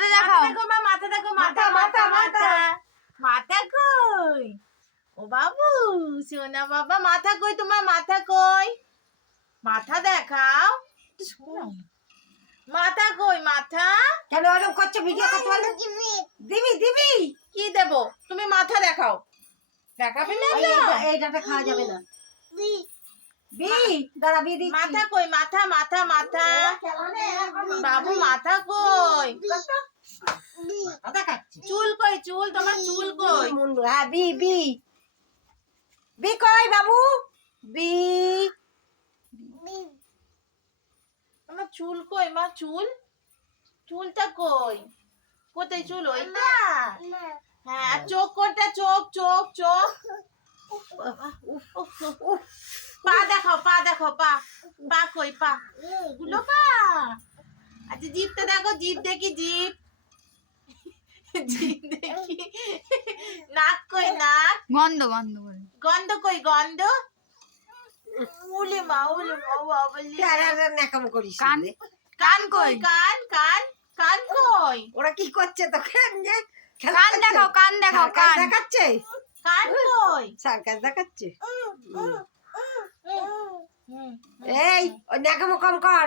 মাথাটা দেখাও। দেখো মা, মাথা দেখো, মাথা মাথা মাথা মাথা কই? ও বাবু সোনা বাবা, মাথা কই তোমার? মাথা কই? মাথা দেখাও। মাথা কই? মাথা কেন ওরকম করছো? ভিডিও করতে পারলে দিবি দিবি। কি দেবো? তুমি মাথা দেখাও। দেখাবে না তো? এই ডাটা খাওয়া যাবে না। বি দাঁড়া, বি দিচ্ছি। মাথা কই? মাথা মাথা মাথা বাবু, মাথা কই? মাথা খাচ্ছি। চুল কই? চুল তোমার চুল কই? মুন্ডু, হ্যাঁ বি বি বি কই বাবু? বি আমার চুল কই মা? চুল, চুলটা কই? কোথায় চুল? ওইটা? হ্যাঁ, আর চোখ কোনটা? চোখ চোখ চোখ। পা দেখাও, পা দেখাও, পা পা কই? পা গুলো পা। আচ্ছা জিভটা দেখো, জিভ দেখি, জিভ জিভ দেখি। নাক কই? নাক গন্ধ গন্ধ বলে। গন্ধ কই? গন্ধ উলি মা, উলি মা বাবলি। ন্যাকাম করিস কান রে। কান কই? কান কান কান কই? ওরা কি করছে তোকে? কান দেখাও, কান দেখাও, কান। দেখাচ্ছে, কান কই? সার্কাস দেখাচ্ছে। হুম, এই ওই ন্যাকামো কম কর।